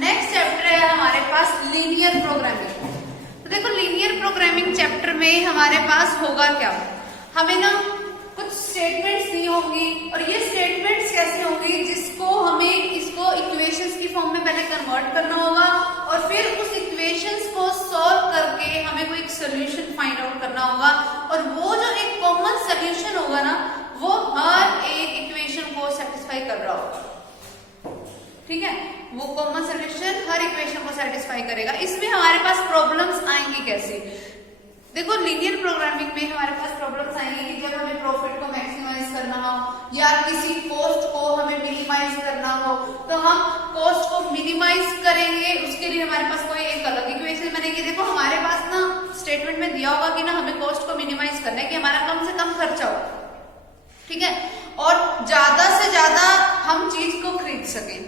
Next chapter है हमारे पास linear programming. तो देखो लीनियर प्रोग्रामिंग चैप्टर में हमारे पास होगा क्या, हमें ना कुछ स्टेटमेंट्स दी होंगी और ये स्टेटमेंट्स कैसे होंगी जिसको हमें इसको इक्वेशंस की फॉर्म में पहले कन्वर्ट करना होगा और फिर उस इक्वेशंस को सॉल्व करके हमें कोई एक सोल्यूशन फाइंड आउट करना होगा और वो जो एक कॉमन सोल्यूशन होगा ना वो हर एक इक्वेशन को सेटिस्फाई कर रहा होगा। ठीक है, वो कॉमन सोल्यूशन हर इक्वेशन को सेटिस्फाई करेगा। इसमें हमारे पास प्रॉब्लम्स आएंगी कैसे, देखो लीनियर प्रोग्रामिंग में हमारे पास प्रॉब्लम्स आएंगी कि जब हमें प्रॉफिट को मैक्सिमाइज करना हो या किसी कॉस्ट को हमें मिनिमाइज करना हो तो हम कॉस्ट को मिनिमाइज करेंगे, उसके लिए हमारे पास कोई एक अलग इक्वेशन बनेगी। देखो हमारे पास ना स्टेटमेंट में दिया होगा कि ना हमें कॉस्ट को मिनिमाइज करना है कि हमारा कम से कम खर्चा हो, ठीक है, और ज्यादा से ज्यादा हम चीज को खरीद सके।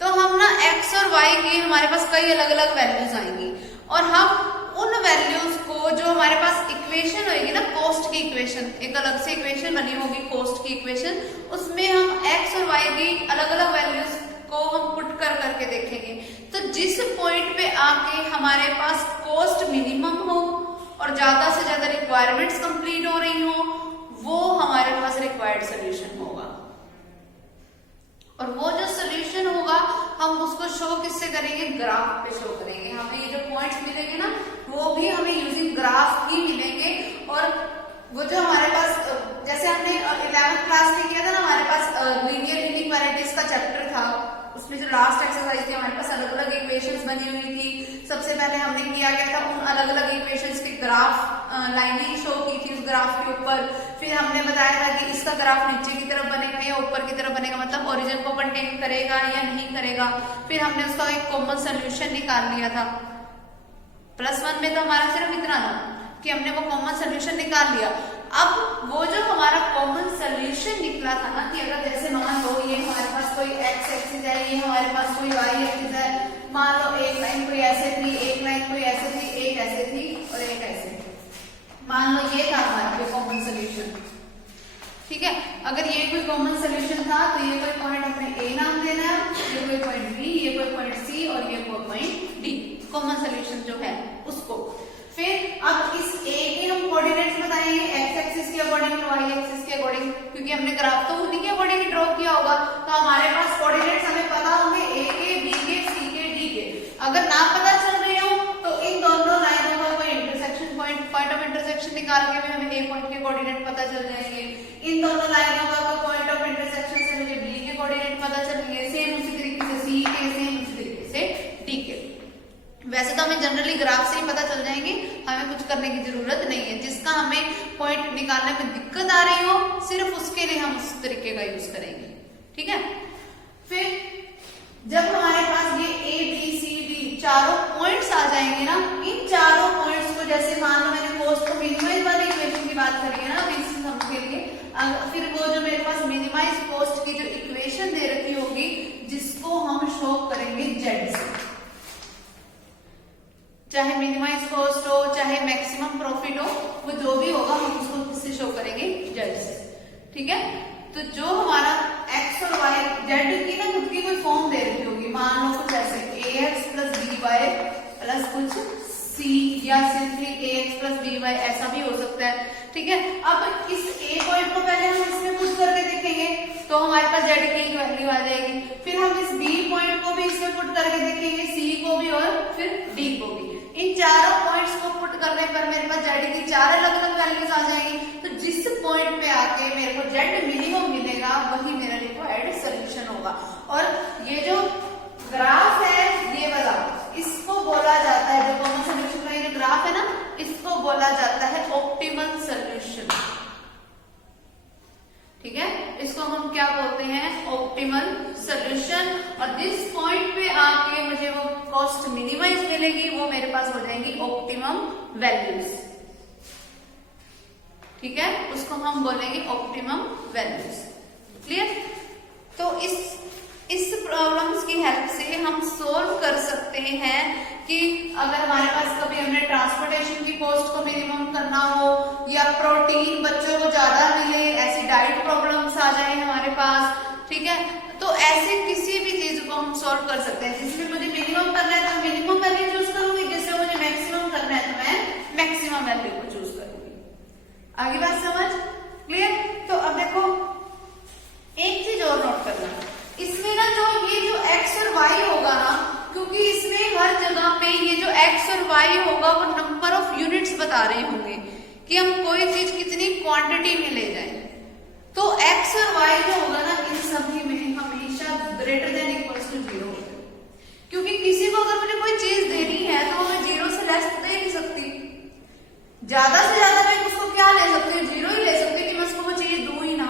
तो हम ना एक्स और वाई की हमारे पास कई अलग अलग वैल्यूज आएंगी और हम उन वैल्यूज को जो हमारे पास इक्वेशन होगी ना कॉस्ट की इक्वेशन, एक अलग से इक्वेशन बनी होगी कॉस्ट की इक्वेशन, उसमें हम एक्स और वाई की अलग अलग वैल्यूज को हम पुट कर करके देखेंगे। तो जिस पॉइंट पे आके हमारे पास कॉस्ट मिनिमम हो और ज्यादा से ज्यादा रिक्वायरमेंट्स कंप्लीट हो रही हो वो हमारे पास रिक्वायर्ड सोल्यूशन होगा। और वो जो सोल्यूशन होगा हम उसको शो किससे करेंगे, ग्राफ पे शो करेंगे। हमें ये जो पॉइंट्स मिलेंगे ना वो भी हमें यूजिंग ग्राफ ही मिलेंगे। और वो जो हमारे पास जैसे हमने 11th क्लास में किया था ना, हमारे पास लीनियर इनइक्वालिटीज का चैप्टर था, उसमें जो लास्ट एक्सरसाइज थी हमारे पास अलग अलग इक्वेशंस बनी हुई थी। सबसे पहले हमने किया क्या था, उन अलग अलग इक्वेशंस के ग्राफ लाइनिंग शो की थी उस ग्राफ के ऊपर। फिर हमने बताया था कि इसका ग्राफ नीचे की तरफ बनेगा या ऊपर की तरफ बनेगा, मतलब ओरिजिन को कंटेन करेगा या नहीं करेगा। फिर हमने उसका एक कॉमन सोल्यूशन निकाल लिया था। +1 में तो हमारा सिर्फ इतना था कि हमने वो कॉमन सोल्यूशन निकाल लिया। अब वो जो हमारा कॉमन सोल्यूशन निकला था ना कि अगर जैसे मान लो ये हमारे पास कोई एक्स एक्सिस है, ये हमारे पास कोई वाई एक्सिस है, मान लो एक लाइन कोई ऐसे थी, एक लाइन कोई ऐसे थी, एक ऐसे थी और एक ऐसे थी, मान लो ये था हमारा कॉमन सोल्यूशन। ठीक है, अगर ये कोई कॉमन सोल्यूशन था तो ये कोई पॉइंट हमें ए नाम देना है, ये कोई पॉइंट बी, ये कोई पॉइंट सी और ये कोई पॉइंट डी, कॉमन सोल्यूशन जो है उसको। फिर अब इस ए के हम कोऑर्डिनेट्स बताएंगे एक्स एक्सिस के अकॉर्डिंग और वाई एक्सिस के अकॉर्डिंग, क्योंकि हमने ग्राफ तो उन्हीं के अकॉर्डिंग ड्रॉ किया होगा। तो हमारे पास कोऑर्डिनेट्स हमें पता होंगे ए के, बी के, सी के, डी के। अगर ना पता चल रहे हो तो इन दोनों लाइनों का कोई इंटरसेक्शन पॉइंट ऑफ इंटरसेक्शन निकाल के भी हमें ए पॉइंट के कोऑर्डिनेट पता चल जाएंगे। इन दोनों लाइनों का पॉइंट ऑफ इंटरसेक्शन से मुझे बी के कोऑर्डिनेट पता चलेंगे, सेम उसी तरीके से सी के, सेम उसी तरीके से डी के। वैसे तो हमें जनरली ग्राफ से ही पता चल जाएंगे, हमें कुछ करने की जरूरत नहीं है। जिसका हमें पॉइंट निकालने में दिक्कत आ रही हो सिर्फ उसके लिए हम उस तरीके का यूज करेंगे। ठीक है, फिर जब हमारे पास ये ए बी सी डी चारों पॉइंट्स आ जाएंगे ना, इन चारों पॉइंट्स को जैसे मान लो मैंने कॉस्ट को मिनिमाइज वाले इक्वेशन की बात करी है ना इस सम के लिए, फिर वो जो मेरे पास मिनिमाइज कॉस्ट की जो इक्वेशन दे रखी होगी जिसको हम शो करेंगे जेड से, चाहे मिनिमाइज कॉस्ट हो चाहे मैक्सिमम प्रॉफिट हो, वो जो भी होगा हम उसको किससे शो करेंगे, जेड से। ठीक है, तो जो हमारा एक्स और वाई जेड की ना खुद की कोई फॉर्म दे रखी होगी, मान लो कुछ ऐसे ax प्लस by प्लस कुछ c या सिंपली ax प्लस by ऐसा भी हो सकता है। ठीक है, अब इस a पॉइंट को पहले हम इसमें पुट करके देखेंगे तो हमारे पास z की एक वैल्यू आ जाएगी। फिर हम इस b पॉइंट को भी इसमें पुट करके देखेंगे, c को भी और फिर d को भी। इन चारों पॉइंट्स को पुट करने पर मेरे पास z की 4 अलग अलग वैल्यूज आ जाएंगी। तो जिस पॉइंट पे आके मेरे को z मिनिमम मिलेगा वही मेरा रिक्वायर्ड सोल्यूशन होगा। और ये जो ग्राफ है ये वाला, इसको बोला जाता है, जो कॉमन सोल्यूशन का ये जो ग्राफ है ना इसको बोला जाता है ऑप्टिमल सोल्यूशन। ठीक है, इसको हम क्या बोलते हैं, ऑप्टिमल सोल्यूशन। और जिस पॉइंट पे आके मुझे वो कॉस्ट मिनिमाइज मिलेगी वो मेरे पास हो जाएंगी ऑप्टिमम वैल्यूज। ठीक है, उसको हम बोलेंगे ऑप्टिमम वैल्यूज। क्लियर? तो इस प्रॉब्लम्स की हेल्प से हम सोल्व कर सकते हैं कि अगर हमारे पास कभी हमने ट्रांसपोर्टेशन की कॉस्ट को मिनिमम करना हो या प्रोटीन बच्चों को ज्यादा मिले, ऐसी डाइट प्रॉब्लम्स आ जाए हमारे पास। ठीक है। तो ऐसे किसी भी चीज को हम सॉल्व कर सकते हैं। जिसमें मुझे मिनिमम करना है तो मिनिमम वैल्यू चूज करूंगी, जिससे मुझे मैक्सिमम करना है तो मैं मैक्सिमम वैल्यू को चूज करूंगी। आगे बात समझ क्लियर? तो अब देखो एक चीज और नोट करना, इसमें ना जो ये जो x और y होगा ना, क्योंकि इसमें हर जगह पे ये जो x और y होगा वो नंबर ऑफ यूनिट्स बता रहे होंगे कि हम कोई चीज कितनी क्वांटिटी में ले जाएं। तो x और y जो होगा ना इन सभी में हमेशा ग्रेटर देन इक्वल्स टू 0 होगा, क्योंकि किसी को अगर मुझे कोई चीज देनी है तो मैं 0 से लेस तो दे नहीं सकती। ज्यादा से ज्यादा मैं उसको क्या ले सकती हूँ, 0 ही ले सकती हूँ कि मैं उसको वो चीज दूं ही ना।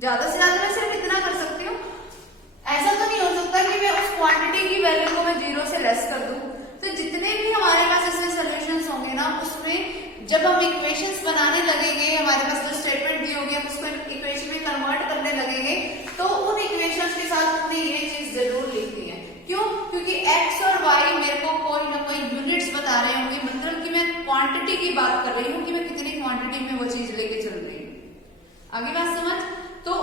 ज्यादा से ज्यादा मैं सिर्फ इतना कर सकती हूँ। ऐसा तो नहीं हो सकता कि मैं उस क्वांटिटी की वैल्यू को मैं 0 से लेस कर दूं। तो जितने भी हमारे पास इसमें सॉल्यूशंस होंगे ना, उसमें जब हम इक्वेशंस बनाने लगेंगे, हमारे पास जो स्टेटमेंट दी होगी हम उसको इक्वेशन में कन्वर्ट करने लगेंगे, तो उन इक्वेशंस के साथ हमने ये चीज जरूर लिखनी है। क्यों? क्योंकि x और y मेरे को कोई ना कोई यूनिट्स बता रहे होंगे, मतलब कि मैं क्वांटिटी की बात कर रही हूँ कि मैं कितनी क्वांटिटी में वो चीज लेके चल रही हूँ। आगे बात समझ? तो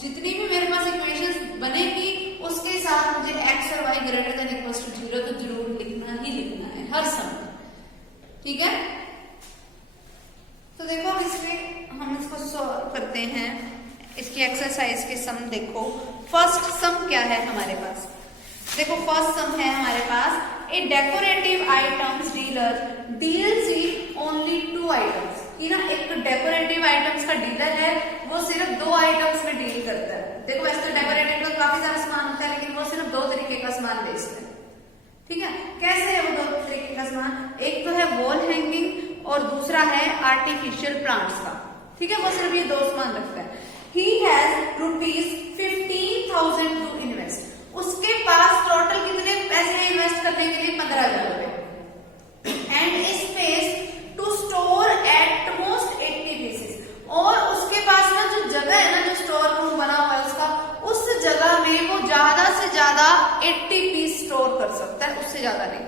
जितनी भी मेरे पास इक्वेशंस बनेगी उसके साथ मुझे x और y greater than equals to 0 तो जरूर लिखना ही लिखना है हर समय, ठीक है। तो देखो इसमें हम इसको सॉल्व करते हैं, इसकी एक्सरसाइज के सम देखो। फर्स्ट सम क्या है हमारे पास, देखो फर्स्ट सम है हमारे पास, a decorative items dealer deals in only 2 items. कि ना एक डेकोरेटिव आइटम्स का डीलर है, वो सिर्फ 2 आइटम्स में डील करता है। देखो वैसे तो डेकोरेटिव का काफी सारा सामान होता है, लेकिन वो सिर्फ 2 तरीके का सामान बेचता है, ठीक है। कैसे है वो 2 तरीके का सामान, एक तो है वॉल हैंगिंग और दूसरा है आर्टिफिशियल प्लांट्स का, ठीक है। वो सिर्फ ये 2 सामान रखता है। ही हैज ₹15,000 टू इन्वेस्ट, उसके पास टोटल कितने पैसे इन्वेस्ट करने के लिए 15,000 रुपए। And space to store at most 80 pieces, और उसके पास ना जो जगह है ना, जो स्टोर रूम बना हुआ है उसका, उस जगह में वो ज्यादा से ज्यादा 80 पीस स्टोर कर सकता है, उससे ज्यादा नहीं,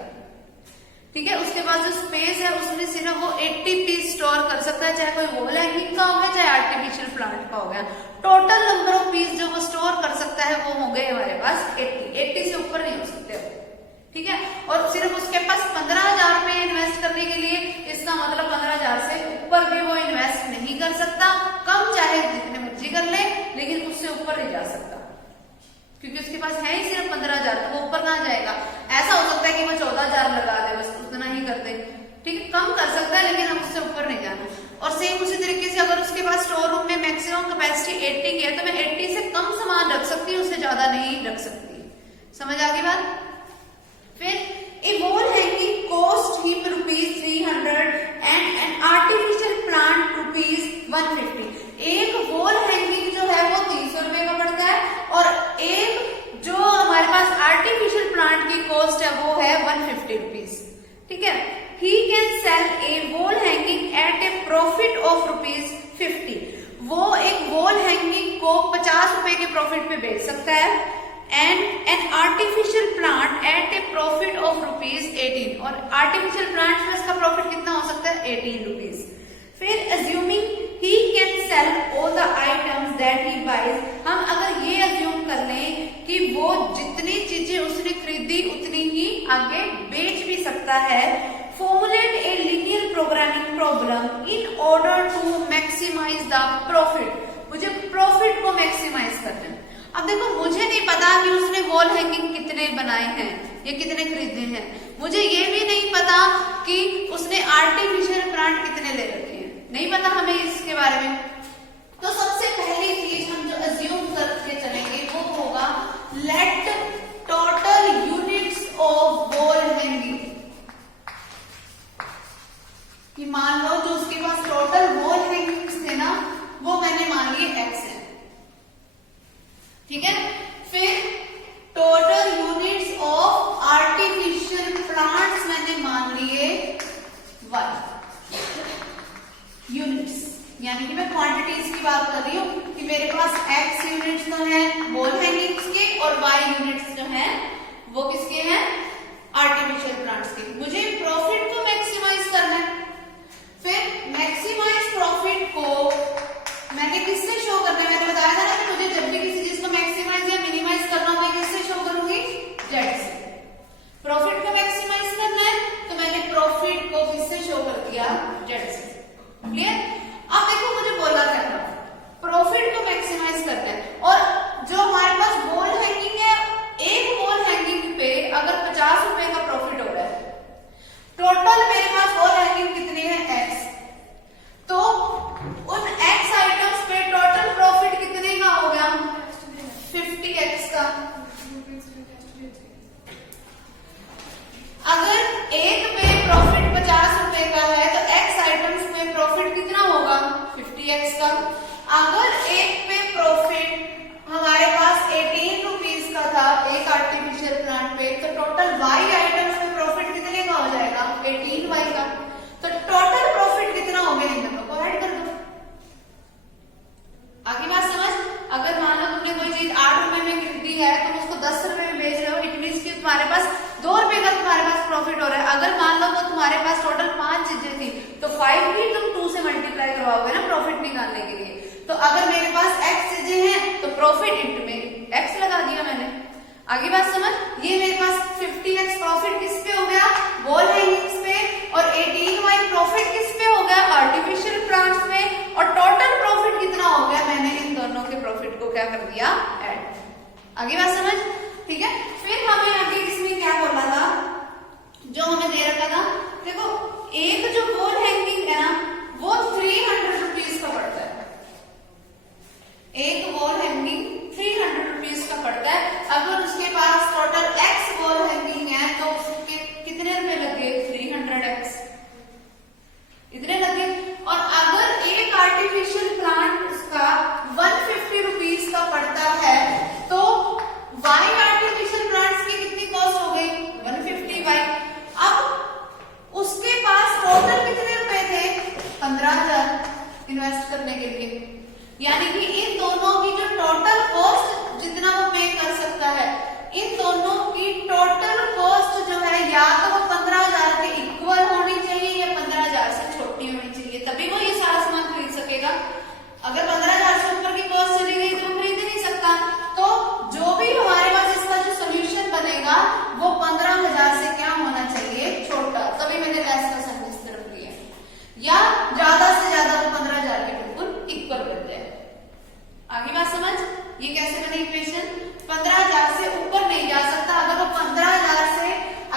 ठीक है। उसके पास जो स्पेस है उसमें सिर्फ वो 80 पीस स्टोर कर सकता है, चाहे कोई वॉल हैंगिंग का हो गया चाहे आर्टिफिशियल प्लांट का हो गया। टोटल नंबर ऑफ पीस जो वो स्टोर कर सकता है वो हो गए हमारे पास 80 से ऊपर नहीं हो सकते, ठीक है। और सिर्फ उसके पास 15,000 रुपए इन्वेस्ट करने के लिए, इसका मतलब 15,000 से ऊपर भी वो इन्वेस्ट नहीं कर सकता। कम चाहे जितने मर्जी कर ले, लेकिन उससे ऊपर नहीं जा सकता, क्योंकि उसके पास है ही सिर्फ 15,000, तो वो ऊपर कहां जाएगा। ऐसा हो सकता है कि वो 14,000 लगा दे, बस उतना ही कर दे, ठीक है। कम कर सकता है लेकिन हम उससे ऊपर नहीं जाना। और सेम उसी तरीके से अगर उसके पास स्टोर रूम में मैक्सिमम कैपेसिटी 80 की है, तो मैं 80 से कम सामान रख सकती हूँ, उससे ज्यादा नहीं रख सकती। समझ आ गई बात? फिर a wall hanging cost him ₹300 and an artificial plant ₹150। एक वॉल हैंगिंग जो है वो 300 रुपए का पड़ता है, और एक जो हमारे पास आर्टिफिशियल प्लांट की कॉस्ट है वो है 150 रुपीज, ठीक है। ही can sell a wall hanging at a profit of ₹50। वो एक वॉल हैंगिंग को 50 रुपए के प्रॉफिट पे बेच सकता है, and an artificial plant at a profit of ₹18। और आर्टिफिशियल प्लांट में इसका प्रॉफिट कितना हो सकता है, 18 रुपीज। फिर assuming he can sell all the items that he buys, हम अगर ये अज्यूम कर लें कि वो जितनी चीजें उसने खरीदी उतनी ही आगे बेच भी सकता है। Formulate a linear programming problem in order to maximize the profit, मुझे प्रॉफिट को मैक्सिमाइज करना है। अब देखो मुझे नहीं पता कि उसने वॉल हैंगिंग कितने बनाए हैं या कितने खरीदे हैं, मुझे ये भी नहीं पता कि उसने आर्टिफिशियल प्लांट कितने ले रखे हैं, नहीं पता हमें इसके बारे में। तो सबसे पहली चीज हम जो अज्यूम करके चलेंगे वो होगा let total units of wall hanging, कि मान लो जो उसके पास टोटल वॉल हैंगिंग्स थे ना वो मैंने मान लिए x है, ठीक है। फिर total units of artificial plants मैंने मान लिए 1 यूनिट्स, यानी कि मैं क्वांटिटीज की बात कर रही हूँ कि मेरे पास x यूनिट्स तो है वॉल हैंगिंग्स के और y यूनिट्स जो है वो किसके हैं, आर्टिफिशियल प्लांट्स के। मुझे प्रॉफिट को मैक्सिमाइज करना है, फिर मैक्सिमाइज प्रॉफिट को मैंने मैंने किससे शो करना है, मैंने बताया था ना कि मुझे जब भी किसी चीज को मैक्सिमाइज या मिनिमाइज करना हो मैं किससे शो करूंगी, जेड से। प्रॉफिट को मैक्सिमाइज करना है तो मैंने प्रॉफिट को किससे शो कर दिया, जेड से। क्लियर? अब देखो मुझे बोला क्या था, प्रॉफिट को मैक्सिमाइज करना है और जो हमारे पास बॉल हैंगिंग है, एक बॉल हैंगिंग पे अगर 50 रुपए का प्रॉफिट हो रहा है, टोटल मेरे पास बॉल हैंगिंग कितने हैं, एक्स, तो उन एक्स आइटम्स पे टोटल प्रॉफिट कितने का हो गया, 50x का। अगर एक पे प्रॉफिट 50 रुपए का है तो एक्स आइटम्स में प्रॉफिट कितना होगा, 50x का। अगर एक पे प्रॉफिट हमारे पास 18 रुपीज का था एक आर्टिफिशियल प्लांट पे, तो टोटल वाई आइटम्स में प्रॉफिट कितने का हो जाएगा, 18y का। तो टोटल प्रॉफिट कितना हो गया, इन दोनों को ऐड कर दो। आगे बात समझ? अगर मान लो तुमने कोई चीज 8 रुपए में खरीदी है, तुम उसको 10 रुपए में बेच रहे हो, इट मींस कि तुम्हारे पास 2 रुपए का तुम्हारे पास प्रॉफिट हो रहा है। अगर मान लो वो तुम्हारे पास टोटल 5 चीजें थी तो 5 भी तुम 2 से मल्टीप्लाई करवाओगे ना प्रॉफिट निकालने के लिए। तो अगर मेरे पास x चीजें हैं तो प्रॉफिट इंटू में x लगा दिया मैंने। आगे बात समझ? ये मेरे पास 50x प्रॉफिट किस पे हो गया, वॉल हैंगिंग्स पे, और 18y प्रॉफिट किस पे हो गया, आर्टिफिशियल प्लांट्स में, और टोटल प्रॉफिट कितना हो गया, मैंने इन दोनों के प्रॉफिट को क्या कर दिया, ऐड। आगे बात समझ? ठीक है। फिर हमें आगे इसमें क्या बोला था, जो हमें दे रखा था, देखो एक जो वॉल हैंगिंग है ना वो 300 रुपीज का पड़ता है, एक वॉल हैंगिंग 300 रुपीज का पड़ता है। अगर उसके पास टोटल x वॉल हैंगिंग है तो उसके कितने रुपए लगे, 300x इतने लगे। और अगर एक आर्टिफिशियल प्लांट उसका 150 रुपीज का पड़ता है तो y आर्टिफिशियल प्लांट्स की कितनी कॉस्ट हो गई, 150y। अब उसके पास टोटल कितने रुपए थे, 15,000 इन्वेस्ट करने के लिए। यानी कि इन दोनों की जो टोटल कॉस्ट जितना वो पे कर सकता है, इन दोनों की टोटल कॉस्ट जो है या तो वो 15,000 के इक्वल होनी चाहिए या 15,000 से छोटी होनी चाहिए, तभी वो ये सारा सामान खरीद सकेगा। अगर 15,000 से ऊपर की कॉस्ट चली गई तो खरीद नहीं सकता। तो जो भी हमारे पास इसका जो सोल्यूशन बनेगा वो 15,000 से क्या होना चाहिए, छोटा, तभी मैंने लेस का साइन इस तरफ लिया, या ज्यादा से ज्यादा वो 15,000 के बिल्कुल इक्वल बन जाए। आगे बात समझ? ये कैसे बने इक्वेशन, 15,000 से ऊपर नहीं जा सकता। अगर वो 15,000 से,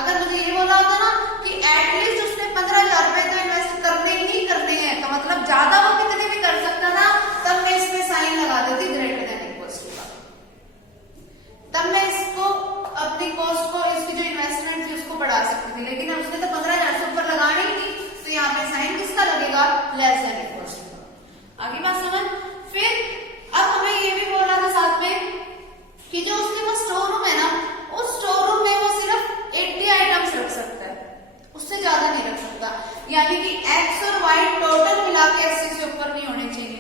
अगर मुझे ये बोला होता ना कि एटलीस्ट उसने 15,000 रुपए तो इन्वेस्ट करने ही करने हैं, तो मतलब ज्यादा वो कितने भी कर सकता ना, तब मैं इसमें साइन लगा देती ग्रेटर देन इक्वल्स टू का, तब मैं इसको अपनी कॉस्ट को, इसकी जो इन्वेस्टमेंट थी उसको बढ़ा सकती थी। लेकिन उसने तो 15,000 से ऊपर लगानी ही थी, तो यहाँ पे साइन किसका लगेगा, लेस देन इक्वल्स टू का। आगे बात समझ? फिर अब हमें ये भी बोला था साथ में कि जो उसके पास स्टोर रूम है ना, उस स्टोर रूम में वो सिर्फ 80 आइटम्स रख सकता है, उससे ज्यादा नहीं रख सकता। यानी कि x और y टोटल मिला के 80 से ऊपर नहीं होने चाहिए।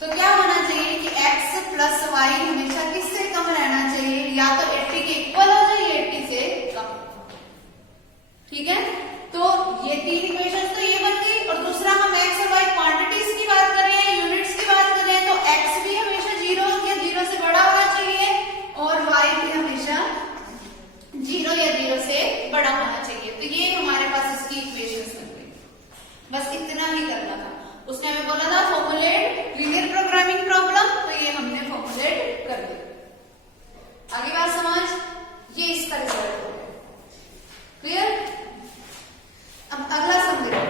तो क्या होना चाहिए कि x प्लस y हमेशा किससे कम रहना चाहिए, या तो 80 के इक्वल हो जाए, 80 से कम। ठीक है, तो ये तीन इक्वेशंस तो ये बन गई। और दूसरा हम x और y क्वांटिटीज की बात कर रहे हैं, यूनिट्स की बात कर रहे हैं, तो x भी हमेशा 0 या 0 से बड़ा होना चाहिए और y भी हमेशा 0 या 0 से बड़ा होना चाहिए। तो ये हमारे पास इसकी इक्वेशंस बन गई। बस इतना ही करना था। उसने हमें बोला था फॉर्मुलेट लीनियर प्रोग्रामिंग प्रॉब्लम, तो ये हमने फॉर्मुलेट कर दिया। आगे बात समझ? ये इसका रिजल्ट हो गया। क्लियर? अब अगला समझो।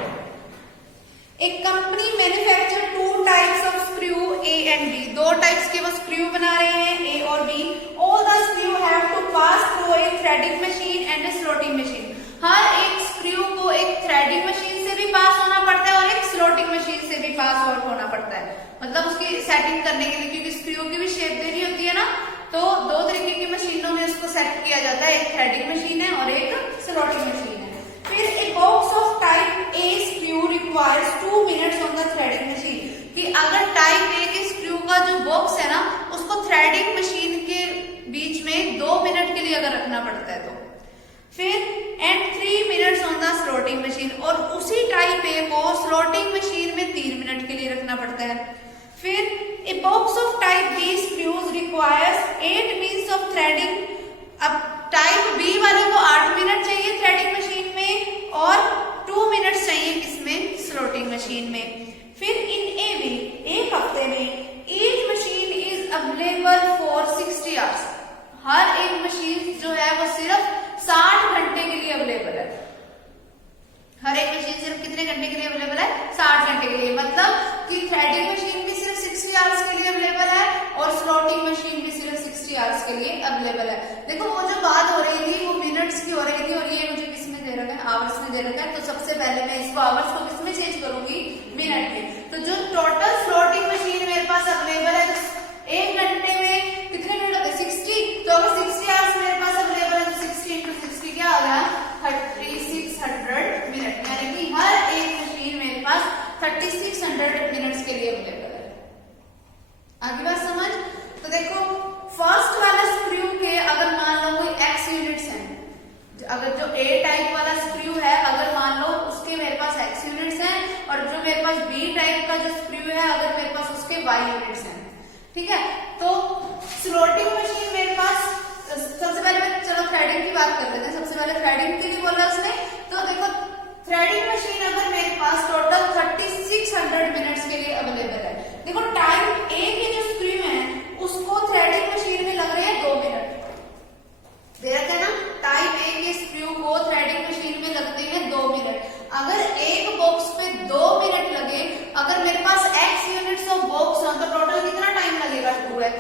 एक company manufacture 2 types of screw A and B, 2 types के वो स्क्रू बना रहे हैं, ए और B. All the screw have to pass through a threading machine and a slotting machine. हर एक स्क्रू को एक थ्रेडिंग मशीन से भी पास होना पड़ता है और एक स्लॉटिंग मशीन से भी पास होना पड़ता है। मतलब उसकी सेटिंग करने के लिए, क्योंकि स्क्रू की भी शेप देनी होती है ना, तो 2 तरीके की मशीनों में इसको सेट किया जाता है, एक थ्रेडिंग मशीन है और एक स्लॉटिंग मशीन है। फिर a box of type A screw requires 2 minutes on the threading machine, कि अगर टाइप ए के स्क्रू का जो बॉक्स है ना, उसको थ्रेडिंग मशीन के बीच में 2 मिनट के लिए अगर रखना पड़ता है तो। फिर and 3 minutes on the slotting machine, और उसी टाइप ए को स्लॉटिंग मशीन में 3 मिनट के लिए रखना पड़ता है। फिर a box of type B screws requires 8 means of threading. अब टाइप बी वाले को 8 मिनट चाहिए थ्रेडिंग मशीन में और 2 मिनट चाहिए किसमें, स्लॉटिंग मशीन में। फिर इन ए वीक, एक हफ्ते में, each machine is available for 60 hours. हर एक मशीन जो है वो सिर्फ 60 घंटे के लिए अवेलेबल है। हर एक मशीन सिर्फ कितने घंटे के लिए अवेलेबल है, 60 घंटे के लिए। मतलब कि थ्रेडिंग मशीन भी सिर्फ 60 आवर्स के लिए अवेलेबल है और स्लॉटिंग मशीन भी सिर्फ 60 आवर्स के लिए अवेलेबल है। देखो वो जो बात हो रही थी वो मिनट्स की हो रही थी और ये मुझे किस में दे रखा है, आवर्स में दे रखा है। तो सबसे पहले मैं इसको आवर्स को किस में चेंज करूंगी, मिनट में। तो जो टोटल स्लॉटिंग मशीन मेरे पास अवेलेबल है, तो 1 घंटे में कितने मिनट होते हैं, 60। तो अगर 60 आवर्स मेरे पास अवेलेबल है तो 60 × 60 क्या आ गया, 3600 मिनट। यानी कि हर एक मशीन मेरे पास 3600 मिनट्स के लिए अवेलेबल है। आगे बात समझ। तो देखो फर्स्ट वाला स्क्रू के अगर मान लो कोई x यूनिट्स हैं, अगर जो A टाइप वाला स्क्रू है अगर मान लो उसके मेरे पास x यूनिट्स हैं और जो मेरे पास B टाइप का जो स्क्रू है अगर मेरे पास उसके y यूनिट्स हैं, ठीक है। तो स्लॉटिंग मशीन मेरे पास, सबसे पहले मैं चलो थ्रेडिंग की बात कर लेते हैं। सबसे पहले थ्रेडिंग की भी बोला उसने। तो देखो थ्रेडिंग मशीन अगर मेरे पास टोटल 3600 मिनट्स के लिए अवेलेबल है। देखो टाइप ए के जो स्क्रू है उसको थ्रेडिंग मशीन में लग रहे हैं 2 मिनट, दे रखा है ना। टाइप ए के स्क्रू को थ्रेडिंग मशीन में लगते हैं 2 मिनट। अगर एक बॉक्स पे 2 मिनट लगे, अगर मेरे पास x यूनिट्स ऑफ बॉक्स हो तो टोटल कितना टाइम लगेगा, 2x,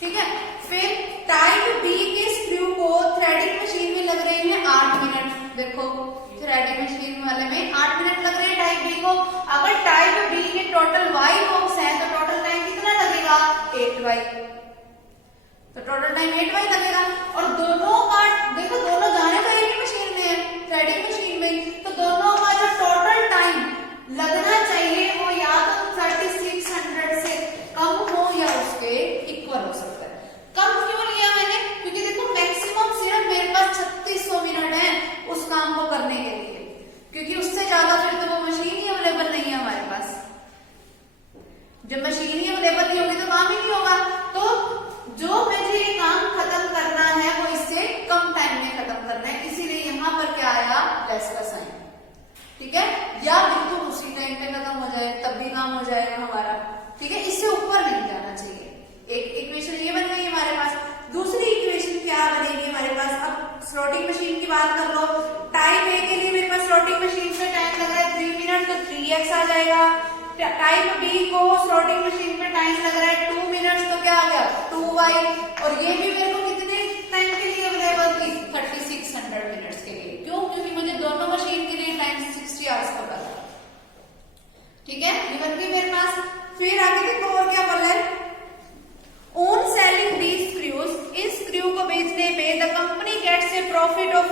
ठीक है। फिर टाइप बी के स्क्रू को थ्रेडिंग मशीन में लग रहे हैं 8 मिनट। देखो थ्रेडिंग मशीन वाले में 8 मिनट लग रहे हैं टाइप बी को। अगर टाइप बी के टोटल y बॉक्स है तो टोटल टाइम कितना लगेगा, 8y। तो टोटल टाइम 8y लगेगा। और दोनों का देखो दोनों जाने तो एक ही मशीन में है, थ्रेडिंग मशीन में, तो दोनों का जो टोटल टाइम लगना चाहिए वो या तो 3600 से कम हो या उसके इक्वल हो सकता है। कम क्यों लिया मैंने, क्योंकि देखो मैक्सिमम सिर्फ मेरे पास 3600 मिनट है उस काम को करने के लिए, क्योंकि उससे ज्यादा फिर तो वो मशीन ही अवेलेबल नहीं है हमारे पास। जब मशीन ही अवेलेबल नहीं होगी तो काम ही नहीं होगा। तो जो मुझे ये काम खत्म करना है वो इससे कम टाइम में खत्म करना है, इसीलिए यहाँ पर क्या आया, लेस का साइन, ठीक है। या बिल्कुल उसी टाइम पे खत्म हो जाए तब भी काम हो जाएगा हमारा, ठीक है। इससे ऊपर नहीं जाना चाहिए। एक इक्वेशन ये बन गई हमारे पास। दूसरी इक्वेशन क्या बनेगी हमारे पास, अब स्लॉटिंग मशीन की बात कर लो। टाइप ए के लिए मेरे पास स्लॉटिंग मशीन पे टाइम लग रहा है 3 मिनट, तो 3x आ जाएगा। टाइप बी को स्लॉटिंग मशीन पे टाइम लग रहा है 2 मिनट्स, तो क्या आ गया, 2y। और ये भी मेरे को कितने टाइम के लिए अवेलेबल थी, 3600 मिनट्स के लिए। क्यों, क्योंकि मुझे दोनों मशीन के लिए टाइम 60 आवर्स का पड़ा, ठीक है। ये बन गई मेरे पास। फिर आगे देखो और क्या बोला है, ऑन सेलिंग दीज स्क्रूज, इस स्क्रू को बेचने पे the company gets a profit of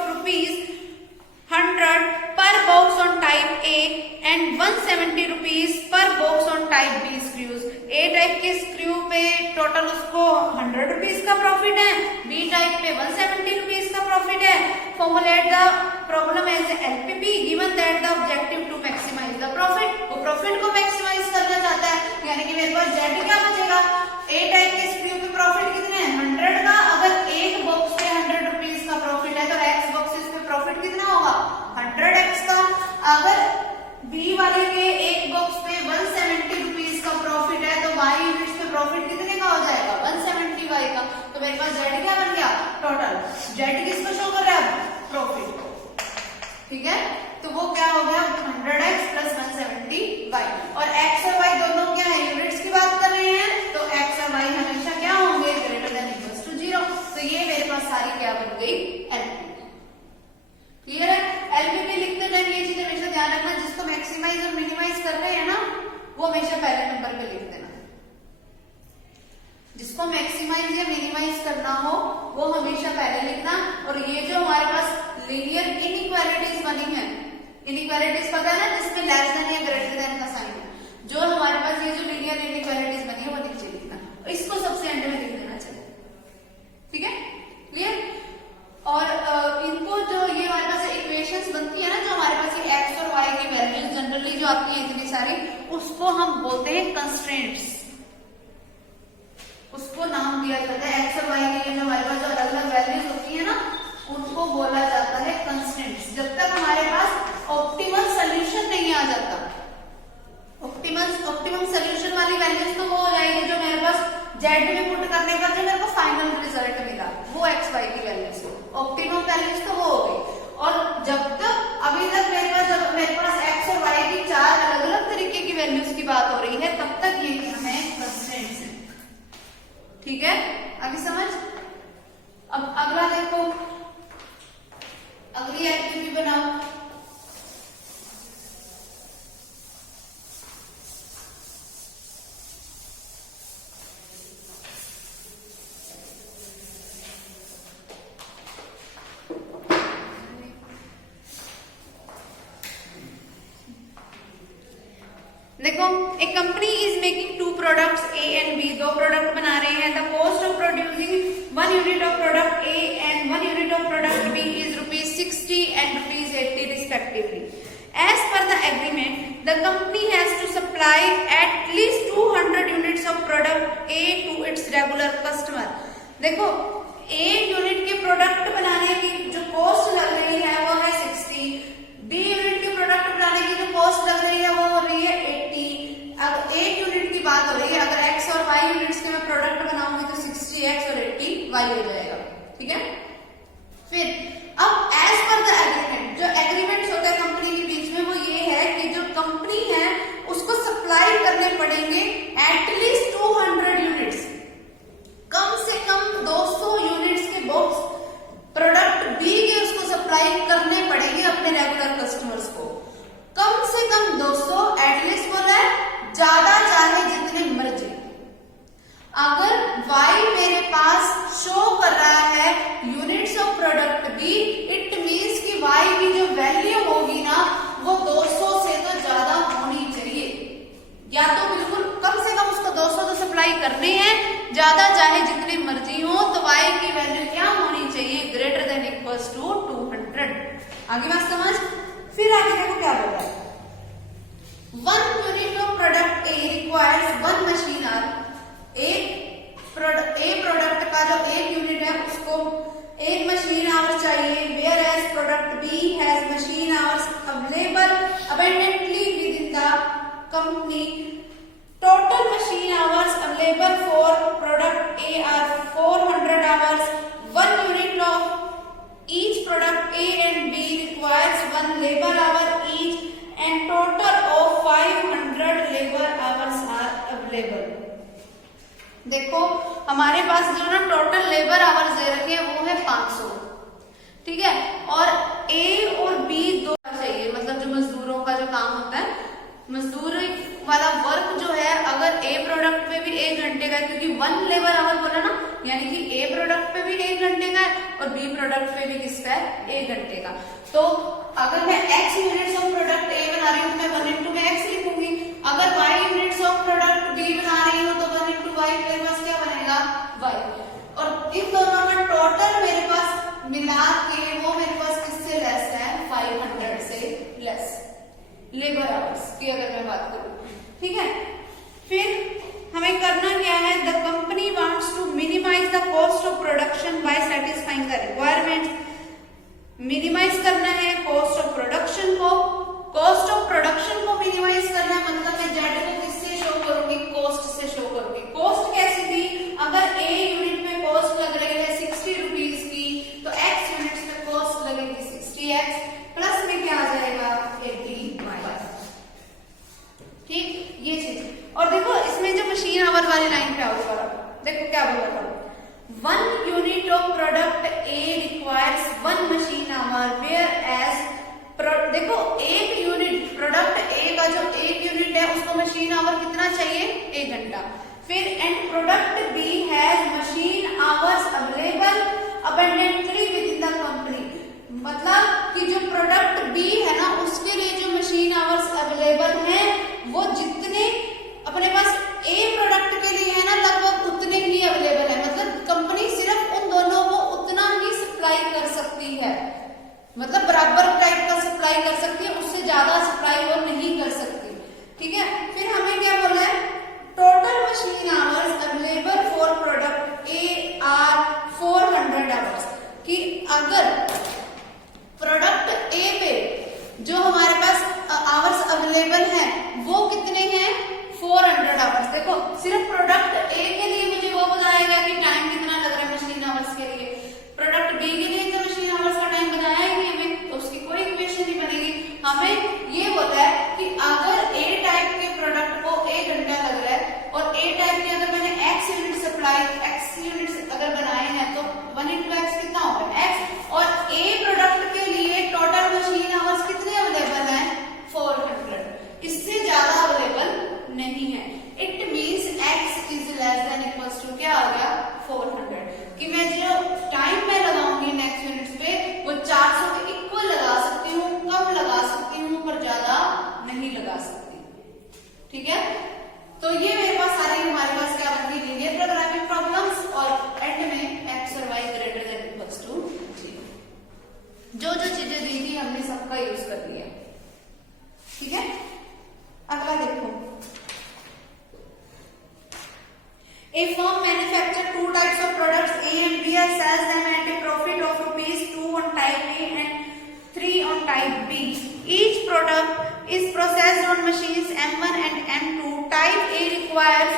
₹100 per box on type A and ₹170 per box on type B screws. A type के स्क्रू पे टोटल उसको ₹100 का प्रॉफिट है, बी टाइप पे ₹170 का प्रॉफिट है। Formulate the problem as LPP given that the objective to maximize the profit. वो profit को मैक्सिमाइज करना चाहता है, यानी कि मेरे पास जेड क्या बचेगा, ए टाइप के स्क्रू पे प्रॉफिट कितने हैं, 100 का। अगर एक बॉक्स पे ₹100 का प्रॉफिट है तो एक्स बॉक्सेस पे प्रॉफिट कितना होगा, 100x का। अगर बी वाले के एक बॉक्स पे ₹170 का प्रॉफिट है तो y यूनिट्स पे प्रॉफिट कितने का हो जाएगा, 170y का। तो मेरे पास z क्या बन गया, टोटल। z किसको शो कर रहा है, प्रॉफिट को, ठीक है। तो वो क्या हो गया, 100x + 170y। और x और y दोनों क्या है, यूनिट्स की बात कर रहे हैं, तो x और y हमेशा क्या होंगे, > 0। तो ये मेरे पास सारी क्या बन गई, एलपीपी। क्लियर है। एलपीपी लिखते टाइम ये चीज हमेशा ध्यान रखना, जिसको मैक्सिमाइज और मिनिमाइज कर रहे हैं ना वो हमेशा पहले नंबर पे लिख देना। जिसको मैक्सिमाइज या मिनिमाइज करना हो वो हमेशा पहले लिखना। और ये जो हमारे पास लीनियर इनइक्वालिटीज बनी है, इनइक्वालिटीज पता है ना, जिसमें लेस देन या ग्रेटर देन का साइन है, जो हमारे पास ये जो लीनियर इनइक्वालिटीज बनी है वो नीचे लिखना, इसको सबसे एंड में लिख देना चाहिए, ठीक है। क्लियर। और इनको जो ये हमारे पास इक्वेशंस बनती है ना, जो हमारे पास ये एक्स और वाई की वैल्यूज जनरली जो आती है इतनी सारी, उसको हम बोलते हैं जेड में पुट करने पर जो मेरे को फाइनल रिजल्ट मिला वो एक्स वाई की वैल्यूज, ऑप्टिमम वैल्यूज तो वो हो गई। और जब तक अभी तक मेरे पास एक्स और वाई की 4 अलग अलग तरीके की वैल्यूज की बात हो रही है, तब तक ये क्या है, कंस्टेंट्स है। ठीक है, अभी समझ। अब अगला देखो, अगली एक्टिविटी बनाओ। देखो, a company is making 2 products A and B, 2 product बना रहे हैं। The cost of producing 1 unit of product A and 1 unit of product B is ₹60 and ₹80 respectively. As per the agreement, the company has to supply at least 200 units of product A to its regular customer. देखो, A unit के product बनाने की जो cost लग रही है वो है 60, B यूनिट के प्रोडक्ट बनाने की जो कॉस्ट लग रही है वो हो रही है 80। अब 8 यूनिट की बात हो रही है, अगर x और y यूनिट्स के मैं प्रोडक्ट बनाऊंगी तो 60x और 80y हो जाएगा। ठीक है, फिर अब एज पर द एग्रीमेंट, जो एग्रीमेंट्स होते हैं कंपनी के बीच में वो ये है कि जो कंपनी है उसको सप्लाई करने पड़ेंगे एटलीस्ट 200 यूनिट्स, कम से कम 200 यूनिट्स के बॉक्स प्रोडक्ट बी के उसको सप्लाई करने पड़ेंगे अपने रेगुलर कस्टमर्स को। कम से कम 200, एटलीस्ट बोला है, ज्यादा चाहे जितने मर्जी। अगर y मेरे पास शो कर रहा है units of product B, it means कि y की जो वैल्यू होगी ना वो 200 से तो ज्यादा होनी चाहिए, या तो बिल्कुल कम से कम उसको 200 तो सप्लाई करने हैं, ज्यादा चाहे जितने मर्जी हो, तो y की वैल्यू क्या होनी चाहिए, ग्रेटर देन इक्वल्स टू 200। आगे बात समझ। फिर आगे देखो क्या बोल रहा है, 1 unit of product A requires 1 machine hour. A product का जो 1 यूनिट है उसको 1 मशीन आवर चाहिए, whereas product B has machine hours available abundantly within the company. Total machine hours available for product A are 400 hours. 1 unit of each product A and B requires 1 labor hour each and total of 500 labor hours are available. देखो, हमारे पास जो ना total labour hours दे रखे हैं वो है 500। ठीक है, और A और B दो चाहिए, मतलब जो मजदूरों का जो काम होता है, मजदूर वाला वर्क जो है, अगर A प्रोडक्ट पे भी 1 घंटे का है, क्योंकि 1 लेबर आवर बोला ना, यानी कि A प्रोडक्ट पे भी 1 घंटे का है और B प्रोडक्ट पे भी किसका है, 1 घंटे का। तो अगर मैं x units of product A बना रही हूँ तो मैं 1 into में x लिखूंगी। अगर y units of product B बना रही हूँ तो 1 into y, मेरे पास क्या बनेगा, y। और इन दोनों का टोटल मेरे पास मिला के वो मेरे पास किससे लेस है, 500 से लेस लेबर आवर्स की अगर मैं बात करूं। ठीक है, फिर हमें करना क्या है, the company wants to minimize the cost of production by satisfying the requirements. Minimize करना है कॉस्ट ऑफ प्रोडक्शन को, कॉस्ट ऑफ प्रोडक्शन को मिनिमाइज करना है, मतलब मैं जेड को किससे शो करूंगी, कॉस्ट से शो करूंगी। कॉस्ट कैसी थी, अगर ए यूनिट में कॉस्ट लग रही है 60 रुपीज की, तो एक्स यूनिट्स में कॉस्ट लगेगी 60x, प्लस में क्या आ जाएगा, 80y। ठीक, ये चीज। और देखो इसमें जो मशीन आवर वाली लाइन पे आओ दोबारा, देखो क्या बोला था, 1 unit of product A requires 1 machine hour, whereas देखो 1 यूनिट प्रोडक्ट ए का जो 1 यूनिट है उसको मशीन आवर कितना चाहिए, 1 घंटा। फिर and product B has machine hours available abundantly within the company, मतलब कि जो प्रोडक्ट बी है ना उसके लिए जो मशीन आवर्स अवेलेबल हैं वो जितने अपने पास ए प्रोडक्ट के लिए है ना लगभग उतने ही अवेलेबल है, मतलब कंपनी सिर्फ उन दोनों को उतना ही सप्लाई कर सकती है, मतलब बराबर टाइप का सप्लाई कर सकती है, उससे ज्यादा सप्लाई वो नहीं कर सकती। ठीक है, फिर हमें क्या बोलना है, total machine hours available for product A are 400 hours, कि अगर प्रोडक्ट ए पे जो हमारे पास आवर्स अवेलेबल हैं वो कितने हैं, 400 आवर्स। देखो सिर्फ प्रोडक्ट ए के लिए मुझे वो A firm manufactures two types of products A and B and sells them at a profit of ₹2 on type A and 3 on type B. Each product is processed on machines M1 and M2. Type A requires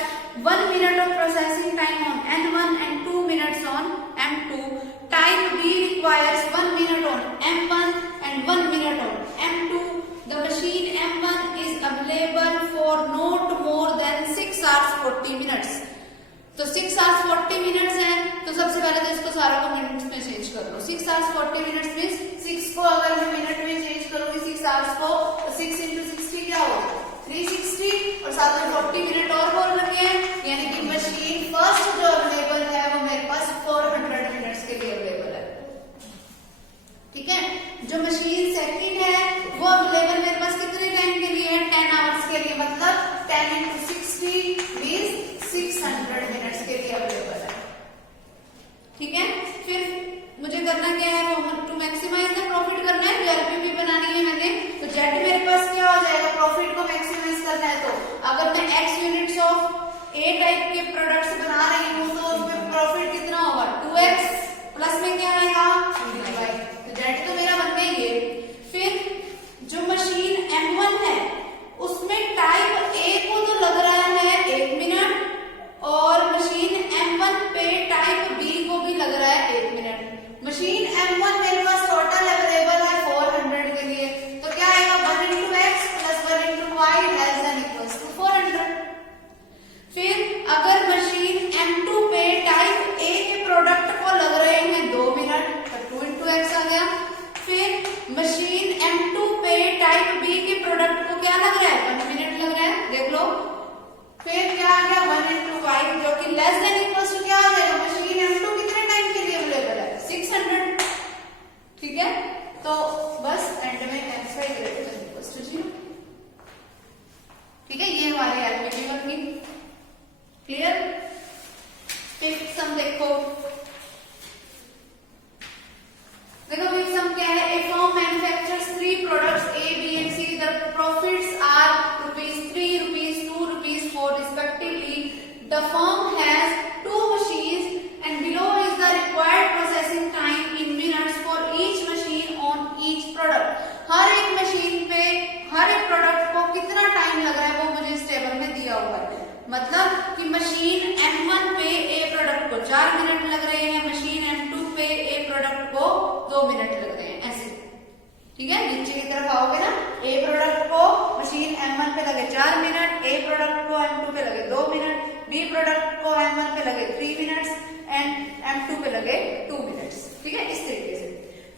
1 minute of processing time on N1 and 2 minutes on M2. Type B requires 1 minute on M1 and 1 minute on M2. The machine M1 is available for not more than 6 hours 40 minutes. तो 6 hours 40 minutes है, तो सबसे पहले तो इसको सारा को minutes में चेंज कर लो। 6 hours 40 minutes में 6 को अगर मैं मिनट में चेंज करूंगी 6 hours को, तो 6 into 60 क्या होगा 360 और साथ में 40 मिनट और बोल रहे हैं, यानी कि मशीन फर्स्ट जो अवेलेबल है वो मेरे पास 400 मिनट्स के लिए अवेलेबल है। ठीक है, जो मशीन सेकंड है वो अवेलेबल मेरे पास कितने टाइम के लिए है 10 आवर्स के लिए, मतलब 10 into 60 means 600 मिनट्स के लिए अवेलेबल है। ठीक है, फिर मुझे करना क्या है, टू मैक्सिमाइज द प्रॉफिट करना है, जेआरपी भी बनानी है मैंने, तो जेड मेरे पास क्या हो जाएगा, प्रॉफिट को मैक्सिमाइज करना है। तो अगर मैं x units of A type के प्रोडक्ट्स बना रही हूँ तो उसमें प्रॉफिट कितना होगा 2x प्लस में क्या आएगा 3y, तो जेड तो मेरा बन गया ये। फिर जो मशीन M1 है उसमें टाइप ए को तो लग रहा है 1 मिनट और मशीन M1 पे टाइप बी को भी लग रहा है 1 मिनट। मशीन M1 मेरे पास टोटल अवेलेबल है 400 के लिए, तो क्या आएगा 1 into x plus 1 into y less than equals to 400। फिर अगर मशीन M2 पे टाइप A के प्रोडक्ट को लग रहे हैं 2 मिनट, तो 2 into x आ गया। फिर मशीन M2 पे टाइप B के प्रोडक्ट को क्या लग रहा है 1 मिनट लग रहा है, देख लो। फिर क्या आ गया 1 into y जो कि लेस देन इक्वल्स टू क्या आ जाएगा, मशीन M2 कितने टाइम के लिए अवेलेबल है 600। ठीक है, तो बस एंड में xy greater than equals to 0। ठीक है, ये हमारे एलपीटी वर्क की क्लियर। फिफ्थ सम देखो, फिफ्थ सम क्या है, a firm manufactures 3 products A, B and C. The profits are ₹3, ₹2, ₹4 respectively. The firm has 2 machines and below is the required processing time in minutes for each machine on each product. हर एक machine पे हर एक product को कितना time लग रहा है वो मुझे इस टेबल में दिया हुआ है। मतलब कि मशीन M1 पे A प्रोडक्ट को 4 मिनट लग रहे हैं, मशीन M2 पे A प्रोडक्ट को 2 मिनट लग रहे हैं, ऐसे। ठीक है, नीचे की तरफ आओगे ना, A प्रोडक्ट को मशीन M1 पे लगे 4 मिनट, A प्रोडक्ट को M2 पे लगे 2 मिनट, B प्रोडक्ट को M1 पे लगे 3 मिनट्स एंड M2 पे लगे 2 मिनट्स। ठीक है, इस तरीके से।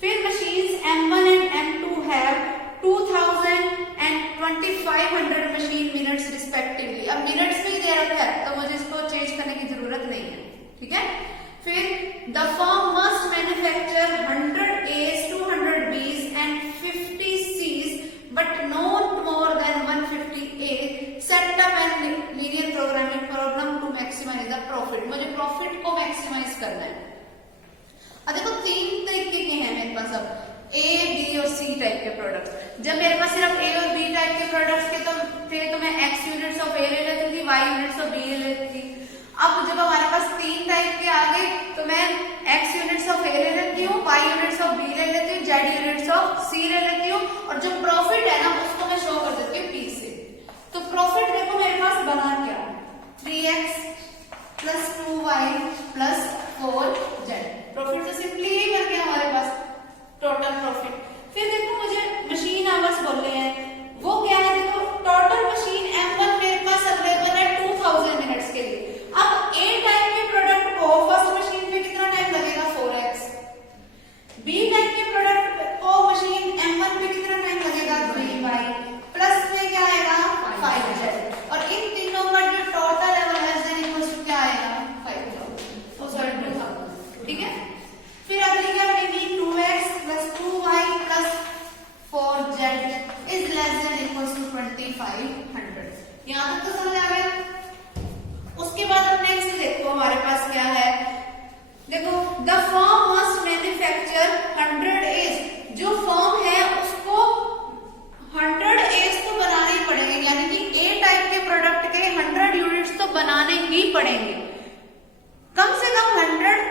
फिर machines M1 and M2 have 2000 and 2500 machine minutes respectively. अब मिनट्स में ही दे रखा है तो मुझे इसको चेंज करने की जरूरत नहीं है। ठीक है, फिर the firm must manufacture 100 A's, 200 B's and 50 C's but not more than 150 A. Set up an linear programming problem to maximize the profit. मुझे प्रॉफिट को मैक्सिमाइज करना है। अब देखो 3 तरीके के हैं मेरे पास, अब A, B और C टाइप के प्रोडक्ट्स। जब मेरे पास सिर्फ A और B टाइप के प्रोडक्ट्स के तो मैं x यूनिट्स ऑफ A ले लेती थी, y यूनिट्स ऑफ B ले लेती थी। अब जब हमारे पास 3 टाइप के आ गए तो मैं x यूनिट्स ऑफ A ले लेती हूँ, y यूनिट्स ऑफ B ले लेती हूँ, z यूनिट्स ऑफ C ले लेती हूँ और जो प्रॉफिट है ना उसको मैं शो कर देती हूँ P से। तो प्रॉफिट देखो मेरे पास बना क्या, 3x plus 2y plus 4z। Profit तो सिंपली यही बन गया हमारे पास, टोटल प्रॉफिट। फिर देखो मुझे मशीन आवर्स बोले हैं, वो क्या है, देखो टोटल मशीन M1 मेरे पास अवेलेबल है 2000 मिनट्स के लिए। अब A टाइप के प्रोडक्ट को फर्स्ट मशीन पे कितना टाइम लगेगा 4x, B टाइप के प्रोडक्ट को मशीन M1 पे कितना टाइम लगेगा 3y, प्लस में क्या आएगा 5z, और इन तीनों का जो टोटल है वो लेस देन इक्वल्स टू क्या आएगा 2000। ठीक है, फिर अगली क्या बनेगी 2x plus 2y plus 4z is less than equals to 2500। यहाँ तक तो समझ आ गया। उसके बाद अब नेक्स्ट देखो हमारे पास क्या है, देखो the firm must manufacture 100 A's। जो फर्म है उसको 100 A's तो बनाने ही पड़ेंगे, यानी कि A टाइप के प्रोडक्ट के 100 यूनिट्स तो बनाने ही पड़ेंगे।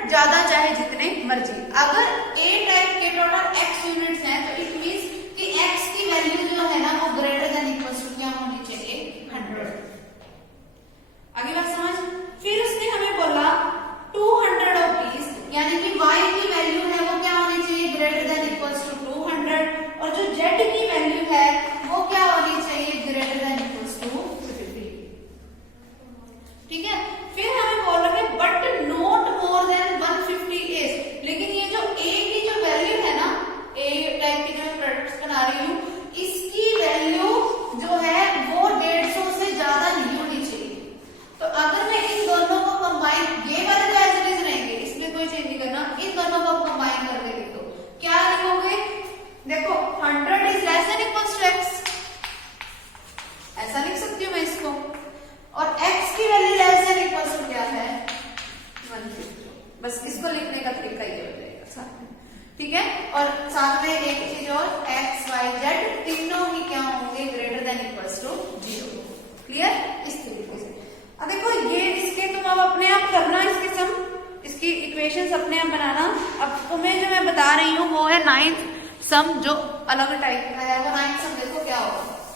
ज्यादा चाहे जितने मर्जी। अगर ए टाइप के टोटल x यूनिट्स हैं तो इट मींस कि x की वैल्यू जो है ना वो ग्रेटर देन इक्वल्स टू क्या होनी चाहिए 100। आगे बात समझ। फिर उसने हमें बोला 200 रुपीज, यानी कि y की वैल्यू है वो क्या होनी चाहिए ग्रेटर देन इक्वल्स टू 200, और जो z की वैल्यू है वो क्या होनी चाहिए ग्रेटर देन इक्वल्स टू 50। ठीक है। फिर हमें बोल रहे हैं but not more than 150 is, लेकिन ये जो a की जो वैल्यू है ना, a टाइप की जो मैं प्रोडक्ट्स बना रही हूँ, इसकी वैल्यू जो है वो 150 से ज्यादा नहीं होनी चाहिए। तो अगर मैं इन दोनों को कंबाइन, ये वाले तो एज इट इज रहेंगे, इसमें कोई चेंज नहीं करना, इन दोनों को कंबाइन करके लिख दो। क्या लिखोगे, देखो 100 is less than equals to x, ऐसा लिख सकती हूँ मैं इसको, और x की value less than equals to क्या है 150। बस इसको लिखने का तरीका ये हो जाएगा साथ में। ठीक है। और साथ में एक चीज और, x y z तीनों ही क्या होंगे greater than equals to 0। Clear. इस तरीके से अब देखो ये इसके तुम अब अपने आप करना, इसके सम, इसकी इक्वेशंस अपने आप बनाना। अब तुम्हें जो मैं बता रही हूँ वो है 9th सम, जो अलग टाइप का है। वो 9th सम देखो क्या होगा।